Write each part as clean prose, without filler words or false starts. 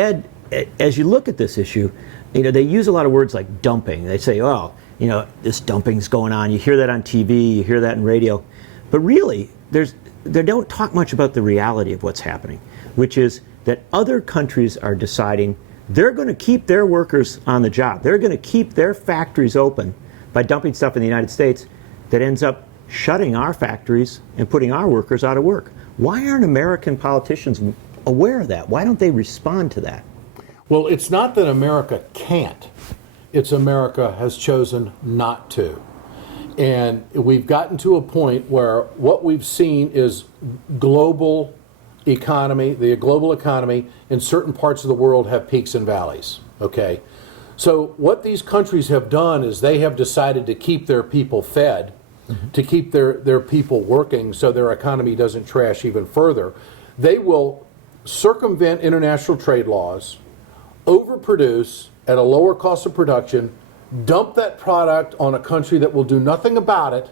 Ed, as you look at this issue, they use a lot of words like dumping. They say, oh, this dumping's going on. You hear that on TV, you hear that in radio. But really, they don't talk much about the reality of what's happening, which is that other countries are deciding they're going to keep their workers on the job. They're going to keep their factories open by dumping stuff in the United States that ends up shutting our factories and putting our workers out of work. Why aren't American politicians aware of that? Why don't they respond to that? Well, it's not that America can't. It's America has chosen not to. And we've gotten to a point where what we've seen is global economy, the global economy in certain parts of the world have peaks and valleys, okay? So what these countries have done is they have decided to keep their people fed, to keep their people working so their economy doesn't trash even further. They will circumvent international trade laws, overproduce at a lower cost of production, dump that product on a country that will do nothing about it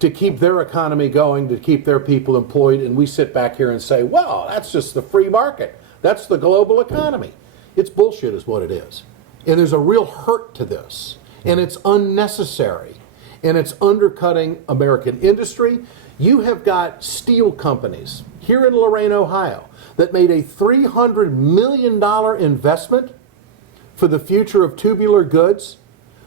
to keep their economy going, to keep their people employed, and we sit back here and say, well, that's just the free market. That's the global economy. It's bullshit is what it is. And there's a real hurt to this, and it's unnecessary, and it's undercutting American industry. You have got steel companies here in Lorain, Ohio, that made a $300 million investment for the future of tubular goods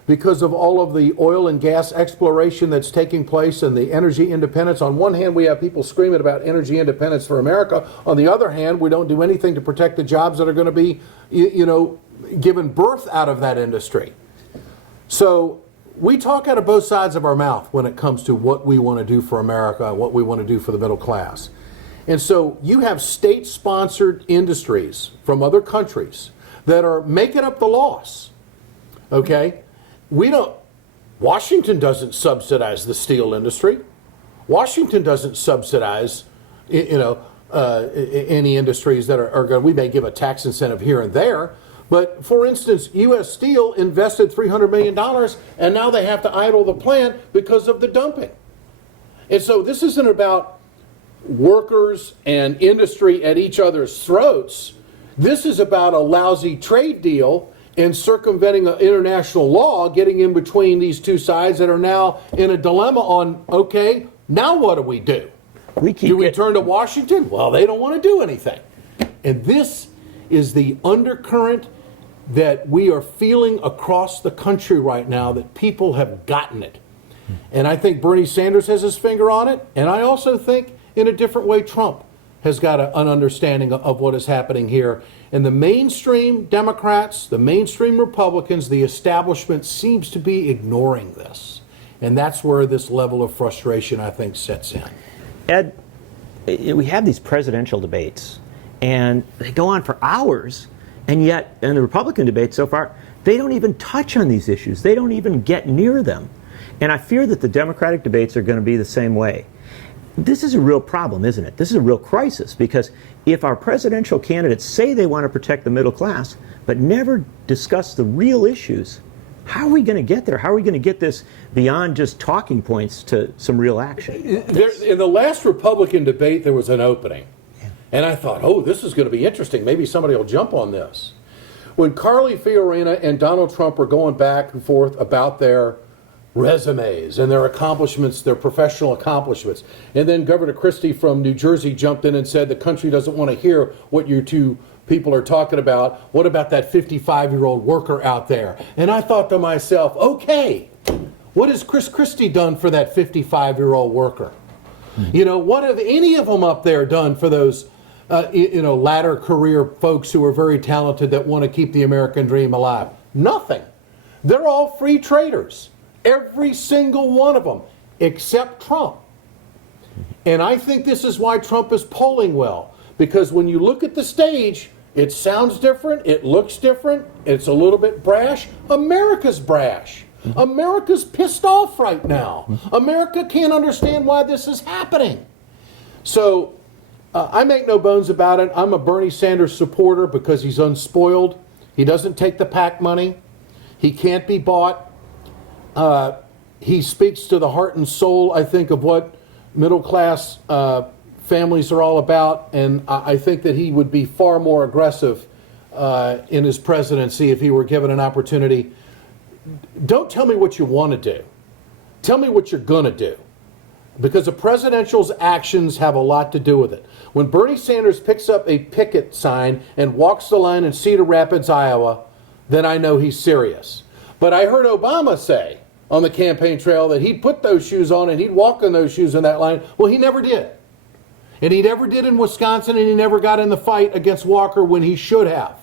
because of all of the oil and gas exploration that's taking place and the energy independence. On one hand, we have people screaming about energy independence for America. On the other hand, we don't do anything to protect the jobs that are going to be, given birth out of that industry. So we talk out of both sides of our mouth when it comes to what we want to do for America, what we want to do for the middle class. And so you have state-sponsored industries from other countries that are making up the loss, okay? Washington doesn't subsidize the steel industry. Washington doesn't subsidize, any industries that are going. We may give a tax incentive here and there, but for instance, U.S. Steel invested $300 million, and now they have to idle the plant because of the dumping. And so this isn't about workers and industry at each other's throats. This is about a lousy trade deal and circumventing international law, getting in between these two sides that are now in a dilemma on, okay, now what do we do? Do we turn to Washington? Well, they don't want to do anything. And this is the undercurrent that we are feeling across the country right now, that people have gotten it. And I think Bernie Sanders has his finger on it, and I also think in a different way Trump has got an understanding of what is happening here. And the mainstream Democrats, the mainstream Republicans, the establishment seems to be ignoring this. And that's where this level of frustration, I think, sets in. Ed, we have these presidential debates, and they go on for hours, and yet in the Republican debate so far, they don't even touch on these issues. They don't even get near them. And I fear that the Democratic debates are going to be the same way. This is a real problem, isn't it? This is a real crisis, because if our presidential candidates say they want to protect the middle class, but never discuss the real issues, how are we going to get there? How are we going to get this beyond just talking points to some real action? In the last Republican debate, there was an opening. Yeah. And I thought, oh, this is going to be interesting. Maybe somebody will jump on this. When Carly Fiorina and Donald Trump were going back and forth about their resumes and their accomplishments, their professional accomplishments. And then Governor Christie from New Jersey jumped in and said the country doesn't want to hear what you two people are talking about. What about that 55-year-old worker out there? And I thought to myself, okay, what has Chris Christie done for that 55-year-old worker? What have any of them up there done for those latter career folks who are very talented that want to keep the American dream alive? Nothing. They're all free traders. Every single one of them, except Trump. And I think this is why Trump is polling well. Because when you look at the stage, it sounds different, it looks different, it's a little bit brash. America's brash. America's pissed off right now. America can't understand why this is happening. So I make no bones about it. I'm a Bernie Sanders supporter because he's unspoiled. He doesn't take the PAC money. He can't be bought. He speaks to the heart and soul, I think, of what middle-class families are all about, and I think that he would be far more aggressive in his presidency, if he were given an opportunity, don't tell me what you want to do. Tell me what you're going to do. Because a presidential's actions have a lot to do with it. When Bernie Sanders picks up a picket sign and walks the line in Cedar Rapids, Iowa, then I know he's serious. But I heard Obama say on the campaign trail that he'd put those shoes on and he'd walk in those shoes in that line. Well, he never did. And he never did in Wisconsin, and he never got in the fight against Walker when he should have.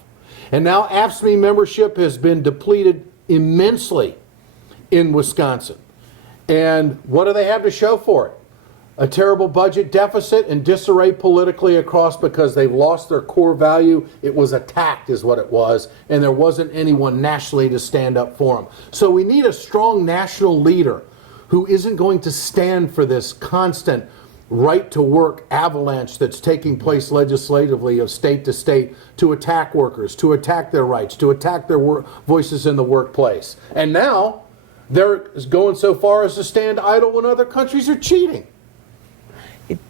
And now AFSCME membership has been depleted immensely in Wisconsin. And what do they have to show for it? A terrible budget deficit and disarray politically across because they've lost their core value. It was attacked is what it was, and there wasn't anyone nationally to stand up for them. So we need a strong national leader who isn't going to stand for this constant right-to-work avalanche that's taking place legislatively of state to state to attack workers, to attack their rights, to attack their voices in the workplace. And now they're going so far as to stand idle when other countries are cheating.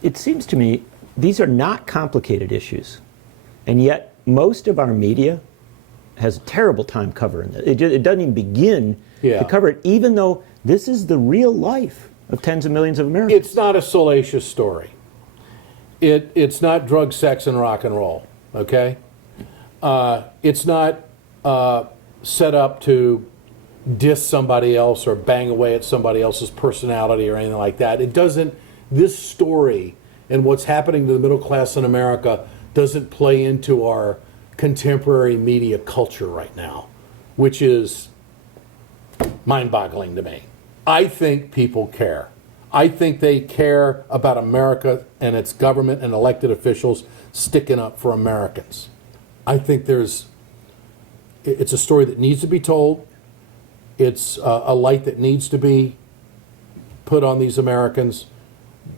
It seems to me these are not complicated issues, and yet most of our media has a terrible time covering it. It doesn't even begin to cover it, even though this is the real life of tens of millions of Americans. It's not a salacious story. It's not drug, sex, and rock and roll, okay? It's not set up to diss somebody else or bang away at somebody else's personality or anything like that. It doesn't, this story and what's happening to the middle class in America doesn't play into our contemporary media culture right now, which is mind-boggling to me. I think people care. I think they care about America and its government and elected officials sticking up for Americans. I think it's a story that needs to be told. It's a light that needs to be put on these Americans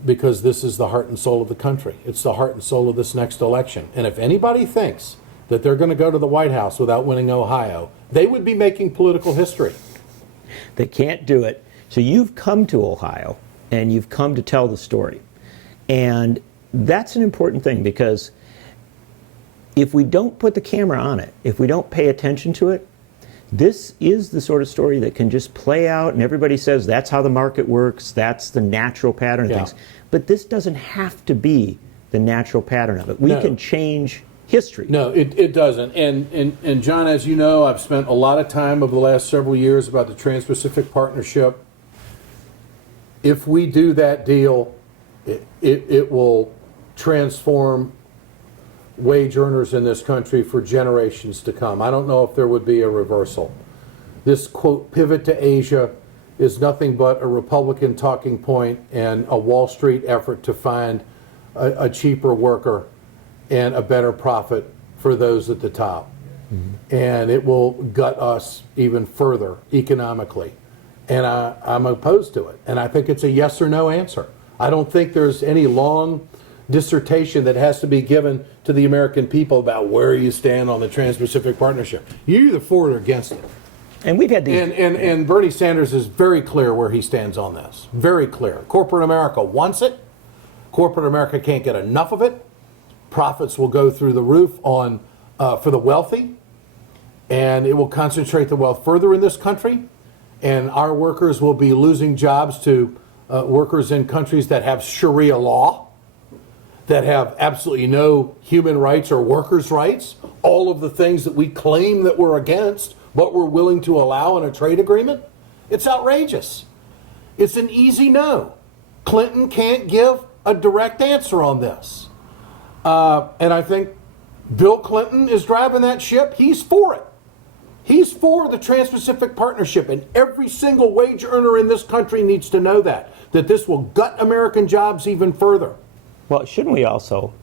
because this is the heart and soul of the country. It's the heart and soul of this next election. And if anybody thinks that they're going to go to the White House without winning Ohio, they would be making political history. They can't do it. So you've come to Ohio, and you've come to tell the story. And that's an important thing, because if we don't put the camera on it, if we don't pay attention to it, this is the sort of story that can just play out, and everybody says that's how the market works, that's the natural pattern of things. But this doesn't have to be the natural pattern of it. We can change history. No, it doesn't. And John, as you know, I've spent a lot of time over the last several years about the Trans-Pacific Partnership. If we do that deal, it will transform wage earners in this country for generations to come. I don't know if there would be a reversal. This, quote, pivot to Asia is nothing but a Republican talking point and a Wall Street effort to find a cheaper worker and a better profit for those at the top. Mm-hmm. And it will gut us even further economically. And I'm opposed to it. And I think it's a yes or no answer. I don't think there's any long dissertation that has to be given to the American people about where you stand on the Trans-Pacific Partnership. You're either for it or against it. And we've had these... And Bernie Sanders is very clear where he stands on this. Very clear. Corporate America wants it. Corporate America can't get enough of it. Profits will go through the roof on for the wealthy. And it will concentrate the wealth further in this country. And our workers will be losing jobs to workers in countries that have Sharia law, that have absolutely no human rights or workers' rights, all of the things that we claim that we're against, but we're willing to allow in a trade agreement. It's outrageous. It's an easy no. Clinton can't give a direct answer on this. And I think Bill Clinton is driving that ship. He's for it. He's for the Trans-Pacific Partnership, and every single wage earner in this country needs to know that this will gut American jobs even further. Well, shouldn't we also,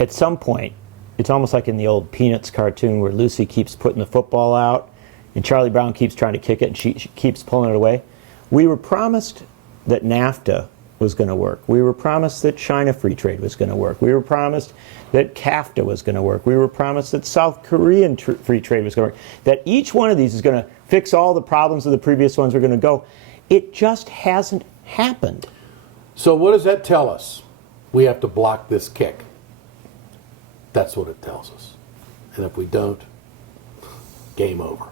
at some point, it's almost like in the old Peanuts cartoon where Lucy keeps putting the football out and Charlie Brown keeps trying to kick it and she keeps pulling it away. We were promised that NAFTA was going to work. We were promised that China free trade was going to work. We were promised that CAFTA was going to work. We were promised that South Korean free trade was going to work. That each one of these is going to fix all the problems of the previous ones were going to go. It just hasn't happened. So what does that tell us? We have to block this kick. That's what it tells us. And if we don't, game over.